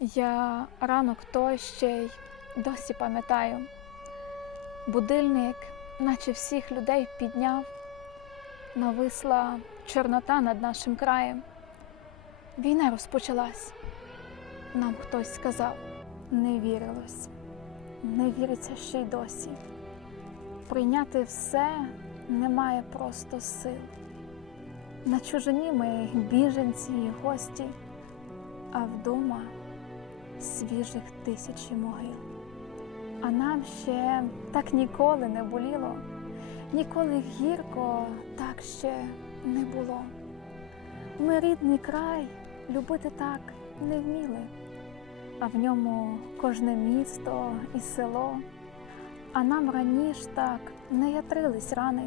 Я ранок той ще й досі пам'ятаю. Будильник, наче всіх людей підняв, нависла чорнота над нашим краєм. Війна розпочалась. Нам хтось сказав, не вірилось, не віриться ще й досі. Прийняти все немає просто сил. На чужині ми біженці і гості, а вдома свіжих тисячі могил. А нам ще так ніколи не боліло, ніколи гірко так ще не було. Ми рідний край любити так не вміли, а в ньому кожне місто і село. А нам раніше так не ятрились рани,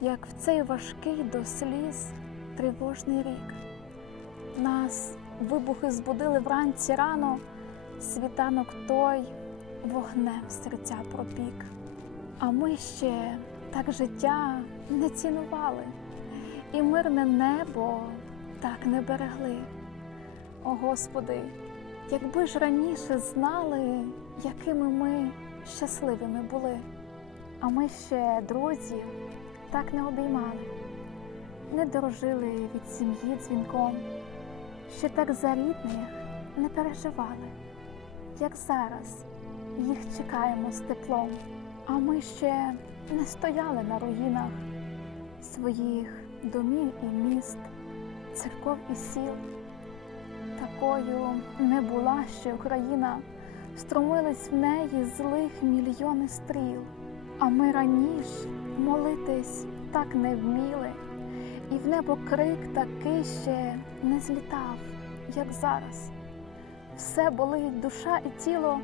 як в цей важкий до сліз тривожний рік. Нас вибухи збудили вранці рано, світанок той вогнем серця пропік. А ми ще так життя не цінували, і мирне небо так не берегли. О Господи, якби ж раніше знали, якими ми щасливими були, а ми ще друзів так не обіймали, не дорожили від сім'ї дзвінком, ще так за рідних не переживали, як зараз їх чекаємо з теплом, а ми ще не стояли на руїнах своїх домів і міст, церков і сіл. Такою не була ще Україна, стромились в неї злих мільйони стріл. А ми раніше молитись так не вміли, і в небо крик такий ще не злітав, як зараз. Все болить душа і тіло,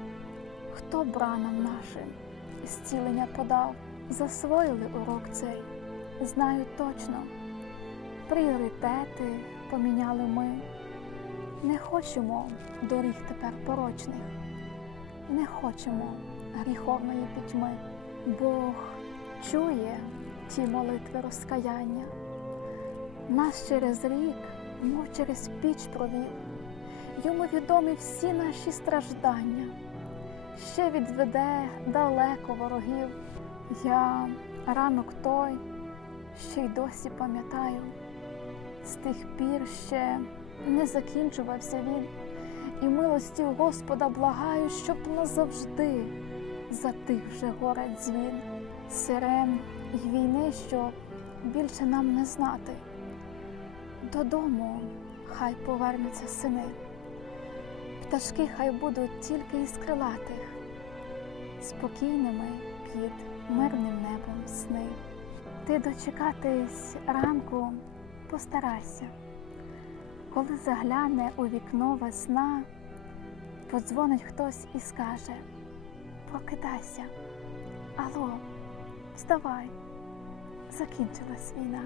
хто бранам нашим зцілення подав, засвоїли урок цей, знаю точно. Пріоритети поміняли ми. Не хочемо доріг тепер порочних, не хочемо гріховної пітьми. Бог чує ті молитви розкаяння. Нас через рік, мов через піч провів, йому відомі всі наші страждання, ще відведе далеко ворогів. Я ранок той, ще й досі пам'ятаю, з тих пір ще не закінчувався він, і милості Господа благаю, щоб назавжди затих вже горе дзвін, сирен й війни, щоб більше нам не знати. Додому. Хай повернуться сини, пташки хай будуть тільки із крилатих, спокійними під мирним небом сни. Ти дочекатись ранку постарайся, коли загляне у вікно весна, подзвонить хтось і скаже Прокидайся, алло, вставай, закінчилась війна.